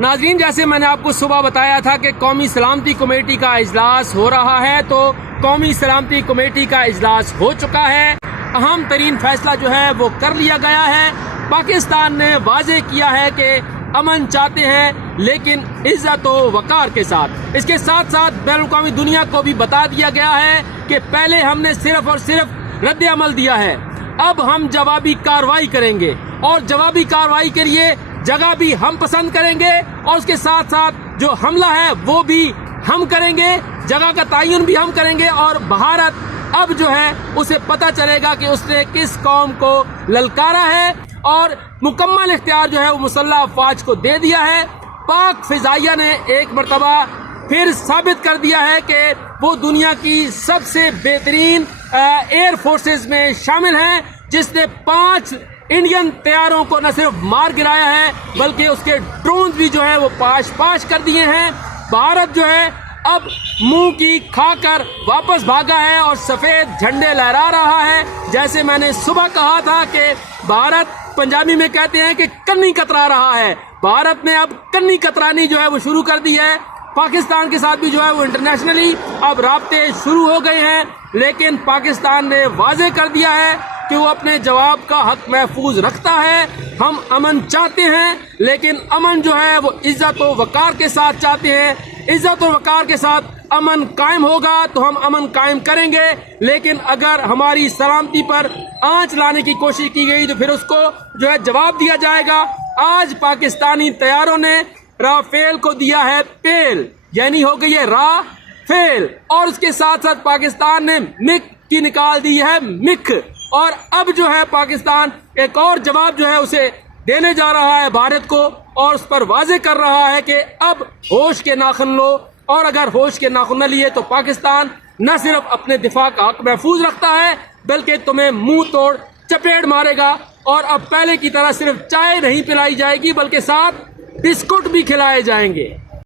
ناظرین، جیسے میں نے آپ کو صبح بتایا تھا کہ قومی سلامتی کمیٹی کا اجلاس ہو رہا ہے، تو قومی سلامتی کمیٹی کا اجلاس ہو چکا ہے۔ اہم ترین فیصلہ جو ہے وہ کر لیا گیا ہے۔ پاکستان نے واضح کیا ہے کہ امن چاہتے ہیں لیکن عزت و وقار کے ساتھ۔ اس کے ساتھ ساتھ بین الاقوامی دنیا کو بھی بتا دیا گیا ہے کہ پہلے ہم نے صرف اور صرف رد عمل دیا ہے، اب ہم جوابی کارروائی کریں گے، اور جوابی کارروائی کے لیے جگہ بھی ہم پسند کریں گے، اور اس کے ساتھ ساتھ جو حملہ ہے وہ بھی ہم کریں گے، جگہ کا تعین بھی ہم کریں گے، اور بھارت اب جو ہے اسے پتہ چلے گا کہ اس نے کس قوم کو للکارا ہے، اور مکمل اختیار جو ہے وہ مسلح افواج کو دے دیا ہے۔ پاک فضائیہ نے ایک مرتبہ پھر ثابت کر دیا ہے کہ وہ دنیا کی سب سے بہترین ایئر فورسز میں شامل ہیں، جس نے 5 انڈین طیاروں کو نہ صرف مار گرایا ہے بلکہ اس کے ڈرونز بھی جو ہے وہ پاش کر دیے ہیں۔ بھارت جو ہے اب منہ کی کھا کر واپس بھاگا ہے اور سفید جھنڈے لہرا رہا ہے۔ جیسے میں نے صبح کہا تھا کہ بھارت پنجابی میں کہتے ہیں کہ کنی کترا رہا ہے، بھارت نے اب کنی کترانی جو ہے وہ شروع کر دی ہے۔ پاکستان کے ساتھ بھی جو ہے وہ انٹرنیشنلی اب رابطے شروع ہو گئے ہیں، لیکن پاکستان نے واضح کر دیا ہے کہ وہ اپنے جواب کا حق محفوظ رکھتا ہے۔ ہم امن چاہتے ہیں لیکن امن جو ہے وہ عزت و وقار کے ساتھ چاہتے ہیں۔ عزت و وقار کے ساتھ امن قائم ہوگا تو ہم امن قائم کریں گے، لیکن اگر ہماری سلامتی پر آنچ لانے کی کوشش کی گئی تو پھر اس کو جو ہے جواب دیا جائے گا۔ آج پاکستانی طیاروں نے رافیل کو دیا ہے پیل، یعنی ہو گئی ہے رافیل، اور اس کے ساتھ ساتھ پاکستان نے مک کی نکال دی ہے مک، اور اب جو ہے پاکستان ایک اور جواب جو ہے اسے دینے جا رہا ہے بھارت کو، اور اس پر واضح کر رہا ہے کہ اب ہوش کے ناخن لو، اور اگر ہوش کے ناخن نہ لیے تو پاکستان نہ صرف اپنے دفاع کا حق محفوظ رکھتا ہے بلکہ تمہیں منہ توڑ چپیڑ مارے گا، اور اب پہلے کی طرح صرف چائے نہیں پلائی جائے گی بلکہ ساتھ بسکٹ بھی کھلائے جائیں گے۔